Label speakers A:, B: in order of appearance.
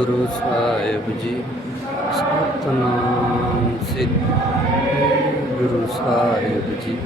A: Guru Sahib ji Satnam Sri Guru Sahib ji.